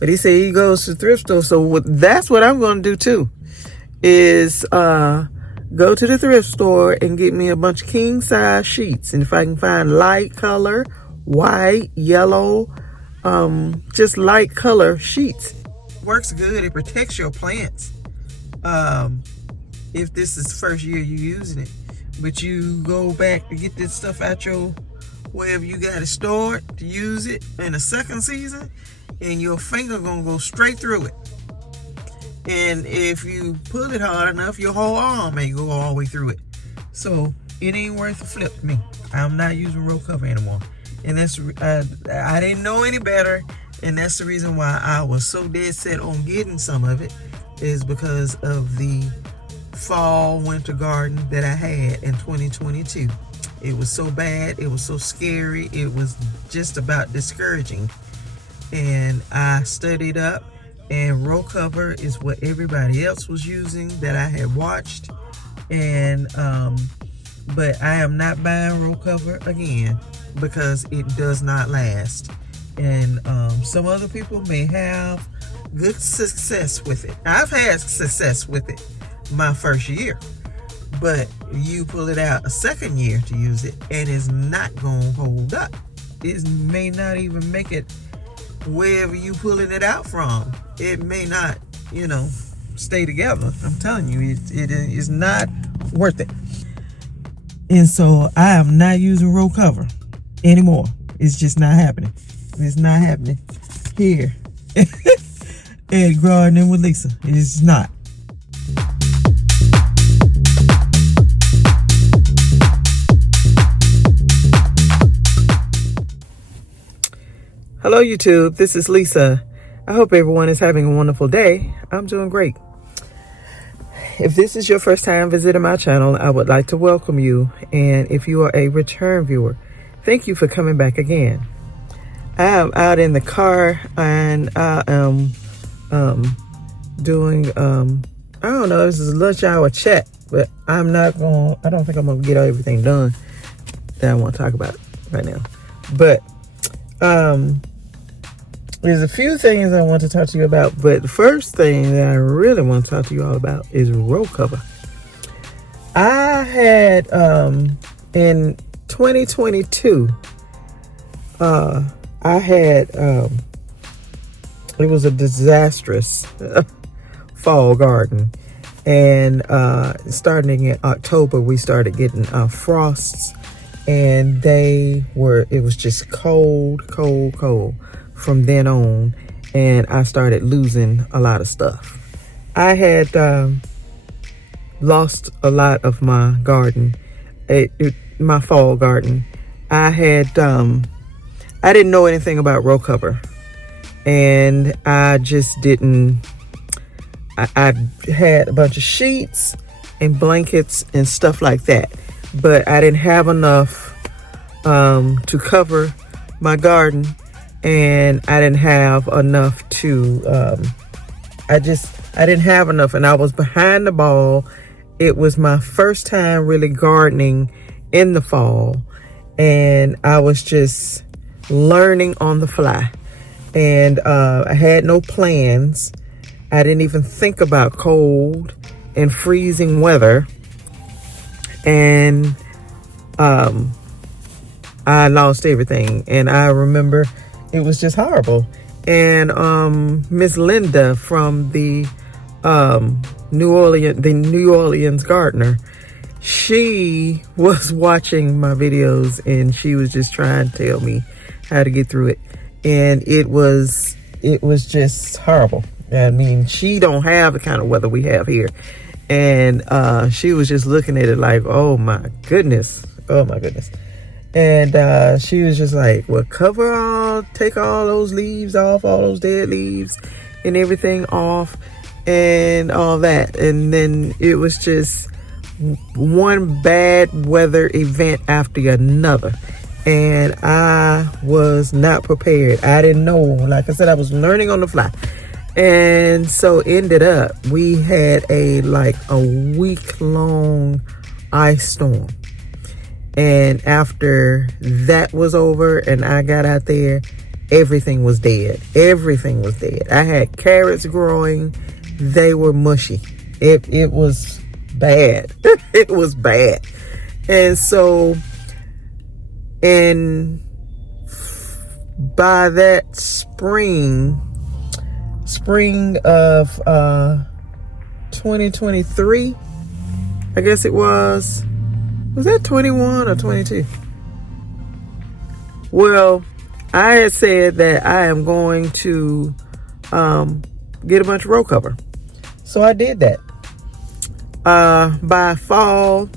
But he said he goes to thrift store. So that's what I'm going to do too, is go to the thrift store and get me a bunch of king size sheets. And if I can find light color, white, yellow, just light color sheets. Works good. It protects your plants. If this is the first year you're using it. But you go back to get this stuff out your, wherever you got it stored, to use it in the second season, and your finger gonna go straight through it. And if you pull it hard enough, your whole arm may go all the way through it. So it ain't worth a flip to me. I'm not using roll cover anymore. And that's, I didn't know any better. And that's the reason why I was so dead set on getting some of it, is because of the fall winter garden that I had in 2022. It was so bad, it was so scary, it was just about discouraging. And I studied up, and roll cover is what everybody else was using that I had watched. And but I am not buying roll cover again, because it does not last. And some other people may have good success with it. I've had success with it my first year, but you pull it out a second year to use it, and it's not gonna hold up. It may not even make it wherever you pulling it out from. It may not, stay together. I'm telling you, it is not worth it. And so I am not using roll cover anymore. It's just not happening. It's not happening here at Gardening with Lisa. It's not. Hello YouTube, this is Lisa. I hope everyone is having a wonderful day. I'm doing great. If this is your first time visiting my channel, I would like to welcome you. And if you are a return viewer, thank you for coming back again. I am out in the car, and I am doing, I don't know, this is a lunch hour chat, but I don't think I'm going to get everything done that I want to talk about right now. But there's a few things I want to talk to you about, but the first thing that I really want to talk to you all about is roll cover. I had, in 2022, I had, it was a disastrous fall garden. And starting in October, we started getting frosts, and it was just cold from then on, and I started losing a lot of stuff. I had lost a lot of my garden, my fall garden. I didn't know anything about roll cover, and I just didn't. I had a bunch of sheets and blankets and stuff like that, but I didn't have enough to cover my garden. And I didn't have enough to, I didn't have enough, and I was behind the ball. It was my first time really gardening in the fall, and I was just learning on the fly. And I had no plans. I didn't even think about cold and freezing weather. And I lost everything. And I remember it was just horrible. And Miss Linda from the New Orleans gardener, she was watching my videos, and she was just trying to tell me how to get through it. And it was just horrible. I mean, she don't have the kind of weather we have here. And she was just looking at it like, oh my goodness. And she was just like, well, take all those leaves off, all those dead leaves and everything off and all that. And then it was just one bad weather event after another. And I was not prepared. I didn't know. Like I said, I was learning on the fly. And so ended up, we had a week-long ice storm. And after that was over and I got out there, everything was dead. Everything was dead. I had carrots growing. They were mushy. It was bad. It was bad. And so, and by that spring of 2023, I guess it was that 21 or 22? Well, I had said that I am going to get a bunch of row cover. So I did that. By fall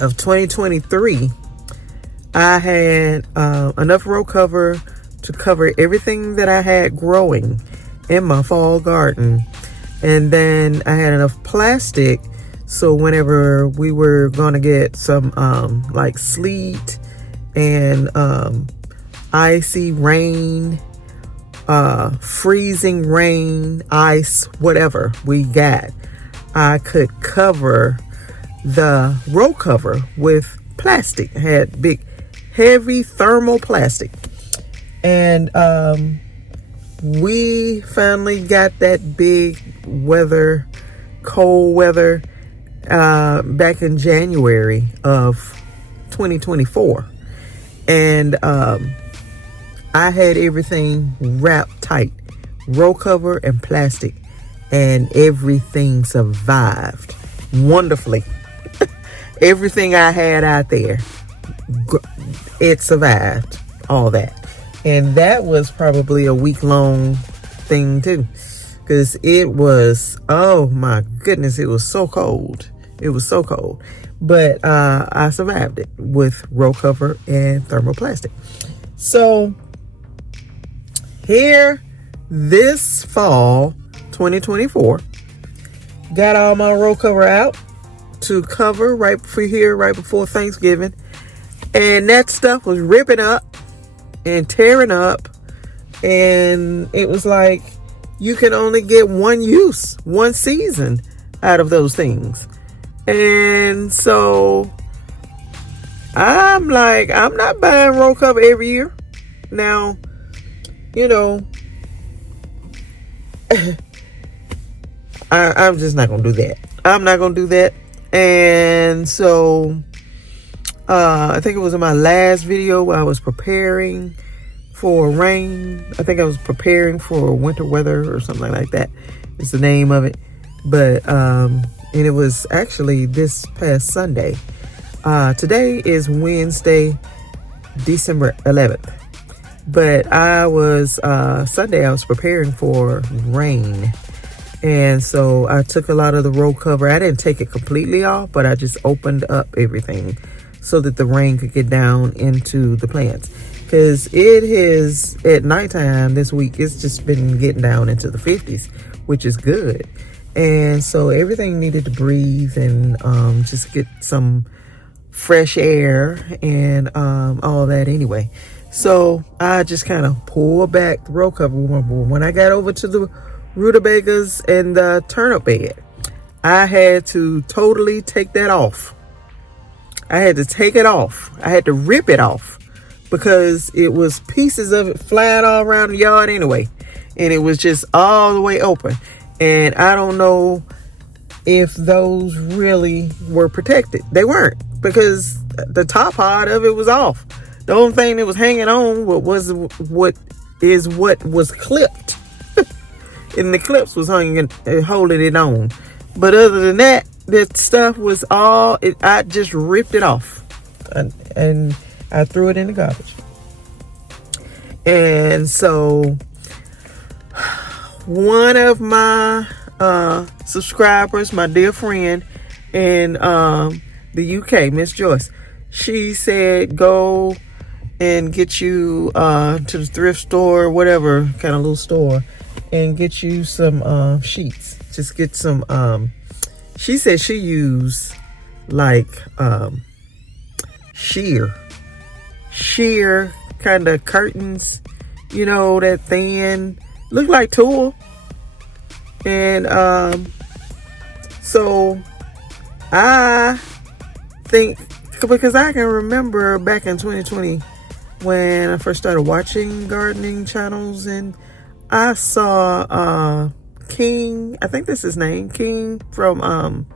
of 2023, I had enough row cover to cover everything that I had growing in my fall garden. And then I had enough plastic, so whenever we were going to get some like sleet and icy rain, freezing rain, ice, whatever we got, I could cover the row cover with plastic. I had big, heavy thermal plastic. And we finally got that big weather, cold weather, back in January of 2024. And I had everything wrapped tight, row cover and plastic, and everything survived wonderfully. Everything I had out there, it survived all that. And that was probably a week-long thing too, because it was, oh my goodness, it was so cold. It was so cold. But I survived it with row cover and thermoplastic. So here, this fall 2024, got all my row cover out to cover right before Thanksgiving. And that stuff was ripping up and tearing up, and it was like you can only get one season out of those things. And so I'm like, I'm not buying row cover every year now, you know. I'm just not gonna do that. I'm not gonna do that. And so I think it was in my last video where I was preparing for rain. I think I was preparing for winter weather or something like that. It's the name of it. But and it was actually this past Sunday. Today is Wednesday, December 11th. But I was Sunday I was preparing for rain. And so I took a lot of the row cover. I didn't take it completely off, but I just opened up everything so that the rain could get down into the plants. Because it is, at nighttime this week, it's just been getting down into the 50s, which is good. And so everything needed to breathe and just get some fresh air and all that anyway. So I just kind of pulled back the row cover. When I got over to the rutabagas and the turnip bed, I had to totally take that off. I had to take it off. I had to rip it off because it was pieces of it flying all around the yard anyway. And it was just all the way open. And I don't know if those really were protected. They weren't, because the top part of it was off. The only thing that was hanging on was what was clipped. And the clips was holding it on. But other than that, that stuff was all, I just ripped it off. And I threw it in the garbage. And so one of my subscribers, my dear friend in the UK, Miss Joyce, she said, go and get you to the thrift store, whatever kind of little store, and get you some sheets. Just get some, she said she used like sheer kind of curtains, you know, that thin, look like tulle. And so I think, because I can remember back in 2020, when I first started watching gardening channels, and I saw King, I think that's his name, King from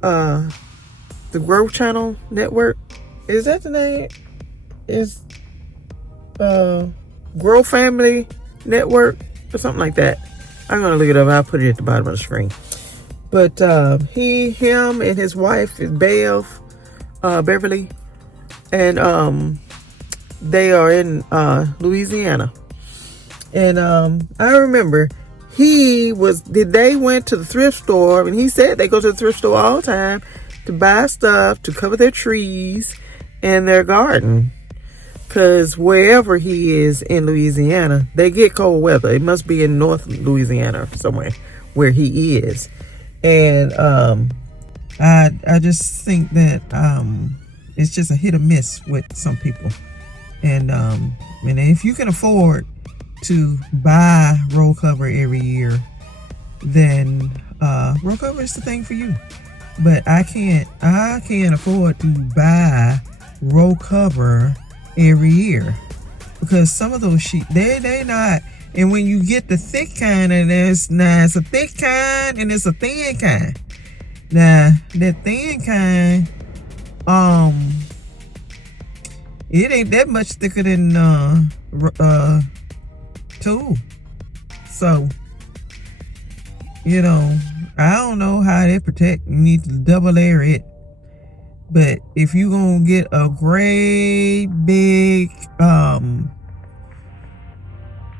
the Growth Channel Network. Is that the name? Is Grow Family Network or something like that. I'm gonna look it up. I'll put it at the bottom of the screen. But him and his wife is Beverly, and they are in Louisiana. And I remember they went to the thrift store, and he said they go to the thrift store all the time to buy stuff to cover their trees and their garden. Because wherever he is in Louisiana, they get cold weather. It must be in North Louisiana somewhere where he is. And I just think that it's just a hit or miss with some people. And if you can afford to buy roll cover every year, then roll cover is the thing for you. But I can't afford to buy roll cover every year, because some of those sheep, they not. And when you get the thick kind, and it's a thick kind and it's a thin kind. Now that thin kind, it ain't that much thicker than tool. So I don't know how they protect. You need to double layer it. But if you gonna get a great big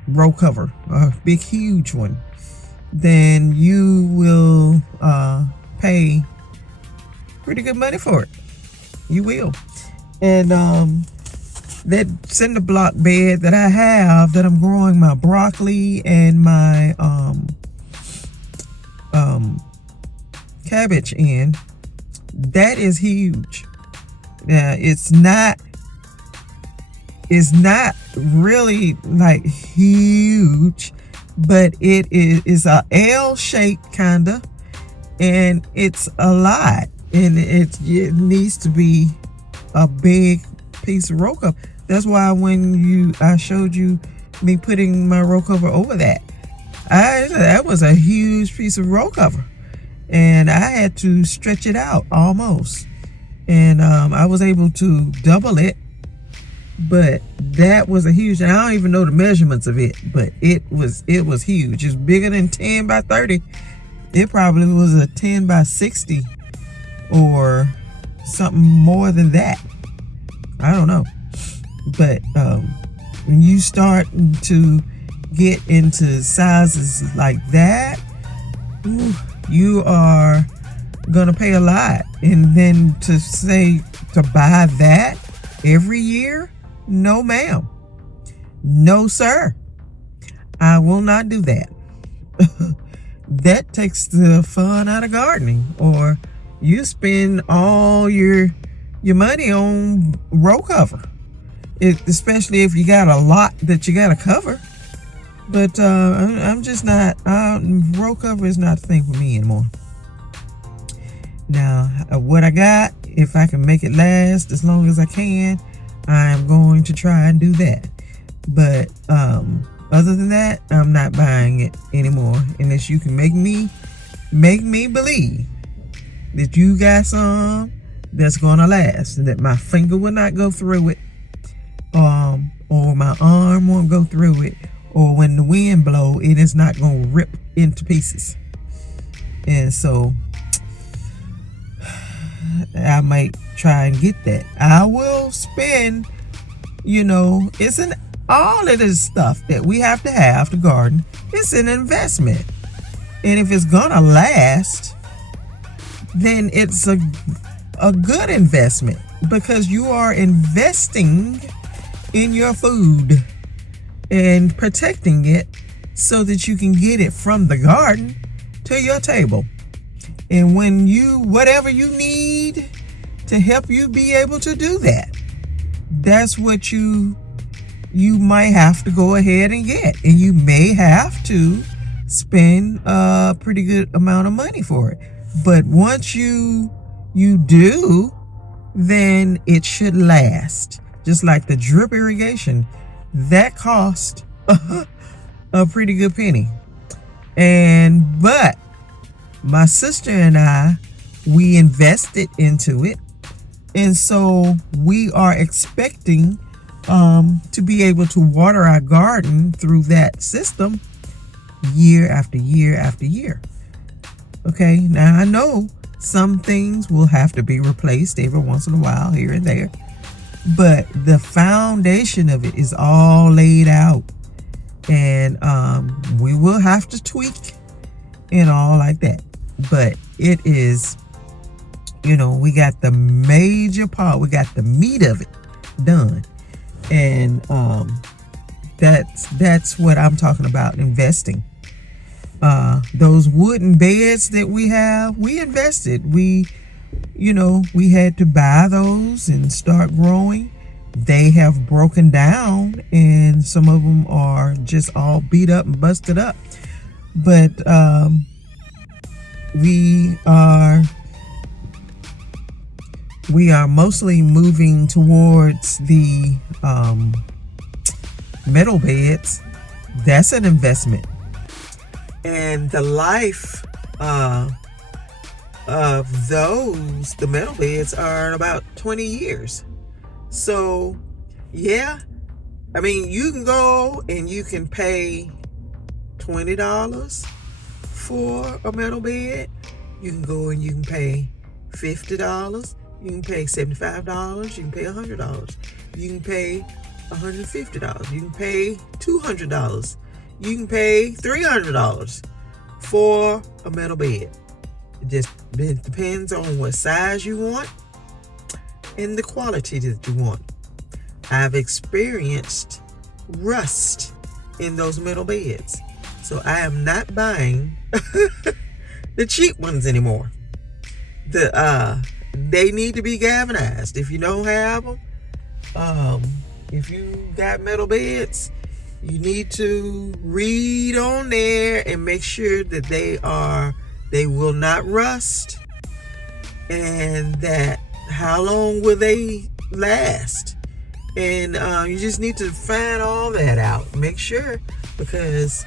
row cover, a big huge one, then you will pay pretty good money for it. You will. And that cinder block bed that I have, that I'm growing my broccoli and my cabbage in, that is huge. Now it's not really like huge, but it is a L shape kinda, and it's a lot, and it needs to be a big piece of row cover. That's why when I showed you me putting my row cover over that was a huge piece of row cover, and I had to stretch it out almost, and I was able to double it. But that was a huge, and I don't even know the measurements of it, but it was huge. It's bigger than 10 by 30. It probably was a 10 by 60 or something more than that. I don't know. But when you start to get into sizes like that, you are gonna pay a lot. And then to buy that every year, no ma'am, no sir, I will not do that. That takes the fun out of gardening. Or you spend all your money on row cover, especially if you got a lot that you got to cover. But I'm just not, row cover is not the thing for me anymore. Now, what I got, if I can make it last as long as I can, I'm going to try and do that. But other than that, I'm not buying it anymore, unless you can make me believe that you got some that's gonna last, and that my finger will not go through it, or my arm won't go through it, or when the wind blow, it is not gonna rip into pieces. And so I might try and get that. I will spend, it's all of this stuff that we have to garden. It's an investment. And if it's gonna last, then it's a good investment, because you are investing in your food and protecting it so that you can get it from the garden to your table. And when whatever you need to help you be able to do that, that's what you might have to go ahead and get. And you may have to spend a pretty good amount of money for it. But once you do, then it should last. just like the drip irrigation, that cost a pretty good penny. But my sister and I, we invested into it, and so we are expecting to be able to water our garden through that system year after year after year. Okay, now I know some things will have to be replaced every once in a while here and there, but the foundation of it is all laid out, and we will have to tweak and all like that, but it is, we got the major part, we got the meat of it done, and that's what I'm talking about, investing. Those wooden beds that we have, we invested. We had to buy those and start growing. They have broken down, and some of them are just all beat up and busted up. But we are mostly moving towards the metal beds. That's an investment. And the life of the metal beds are about 20 years. So, yeah, I mean, you can go and you can pay $20 for a metal bed. You can go and you can pay $50. You can pay $75. You can pay $100. You can pay $150. You can pay $200. You can pay $300 for a metal bed. It depends on what size you want and the quality that you want. I've experienced rust in those metal beds, so I am not buying the cheap ones anymore. They need to be galvanized. If you don't have them, if you got metal beds, you need to read on there and make sure that they will not rust, and that how long will they last. And you just need to find all that out. Make sure, because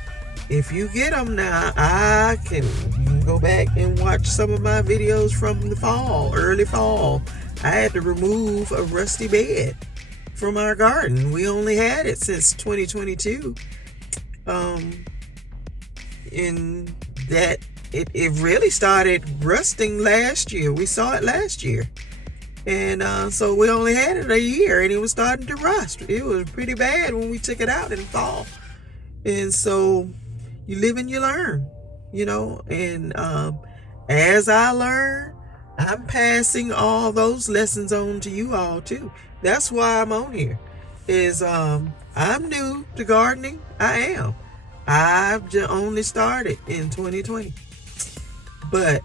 if you get them now, you can go back and watch some of my videos from the early fall. I had to remove a rusty bed from our garden. We only had it since 2022. In that it really started rusting last year. We saw it last year. And so we only had it a year, and it was starting to rust. It was pretty bad when we took it out in the fall. And so you live and you learn, and as I learn, I'm passing all those lessons on to you all too. That's why I'm on here. I'm new to gardening. I am. I've just only started in 2020. But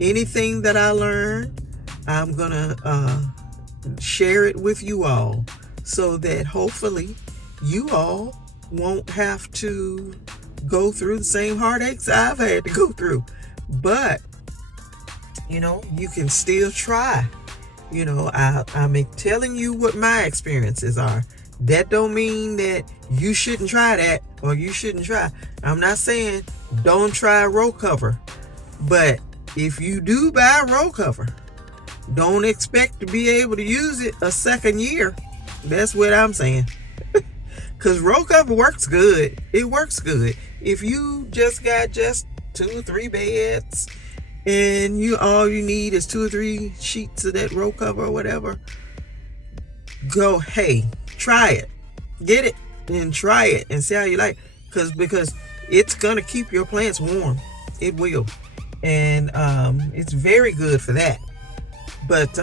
anything that I learned, I'm gonna share it with you all, so that hopefully you all won't have to go through the same heartaches I've had to go through. But you can still try. I'm telling you what my experiences are. That don't mean that you shouldn't try that, or you shouldn't try. I'm not saying don't try row cover, but if you do buy row cover, don't expect to be able to use it a second year. That's what I'm saying. Because row cover works good. It works good. If you just got 2 or 3 beds, and all you need is 2 or 3 sheets of that row cover or whatever, try it. Get it and try it and see how you like it. Because it's gonna keep your plants warm. It will. And it's very good for that. But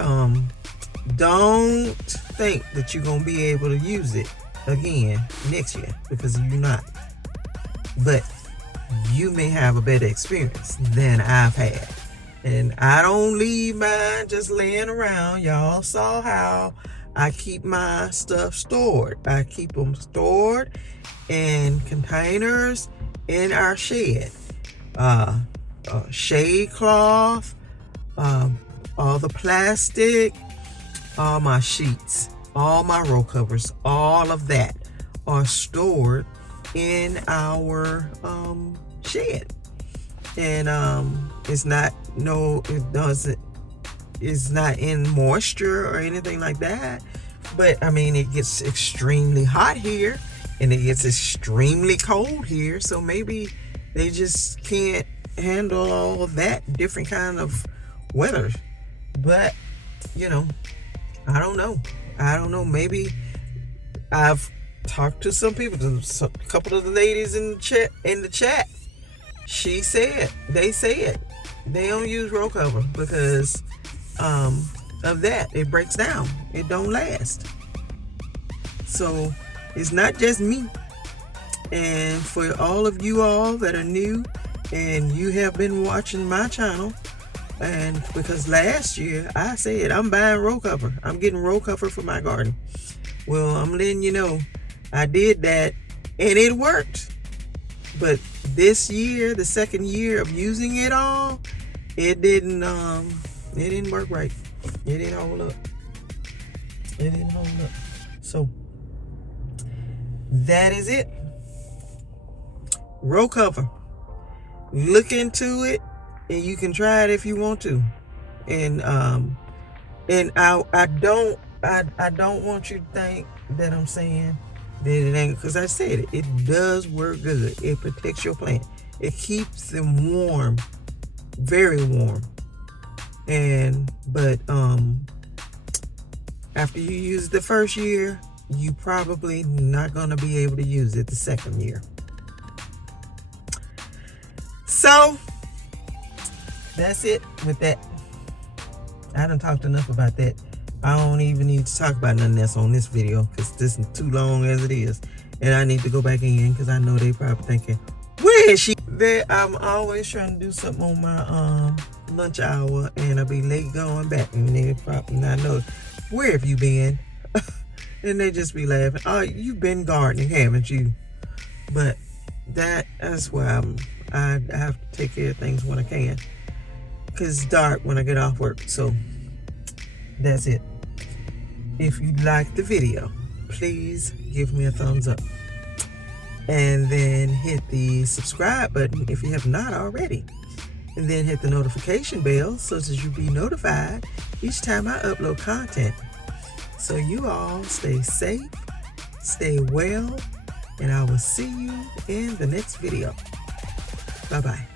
don't think that you're gonna be able to use it again next year, because you're not. But you may have a better experience than I've had. And I don't leave mine just laying around. Y'all saw how I keep my stuff stored. I keep them stored in containers in our shed. Shade cloth, all the plastic, all my sheets, all my row covers, all of that are stored in our shed. And it's not in moisture or anything like that. But I mean, it gets extremely hot here and it gets extremely cold here. So maybe they just can't handle all of that different kind of weather. But you know, I don't know. Maybe I've talked to some people, a couple of the ladies in the chat. They said they don't use roll cover because of that. It breaks down. It don't last. So it's not just me. And for all of you all that are new and you have been watching my channel, and because last year I said I'm buying roll cover. I'm getting roll cover for my garden. Well, I'm letting you know I did that and it worked. But this year, the second year of using it all, it didn't work right. It didn't hold up. So that is it. Roll cover. Look into it, and you can try it if you want to. And I don't want you to think that I'm saying that it ain't, because I said it does work good. It protects your plant. It keeps them warm, very warm. But after you use the first year, you probably not gonna be able to use it the second year. So that's it with that. I done talked enough about that. I don't even need to talk about nothing else on this video because this is too long as it is. And I need to go back in because I know they probably thinking, where is she? I'm always trying to do something on my lunch hour and I'll be late going back. And they probably not know, where have you been? And they just be laughing. Oh, you've been gardening, haven't you? But that's why I have to take care of things when I can. Because it's dark when I get off work. So that's it. If you like the video, please give me a thumbs up. And then hit the subscribe button if you have not already. And then hit the notification bell so that you'll be notified each time I upload content. So you all stay safe, stay well, and I will see you in the next video. Bye-bye.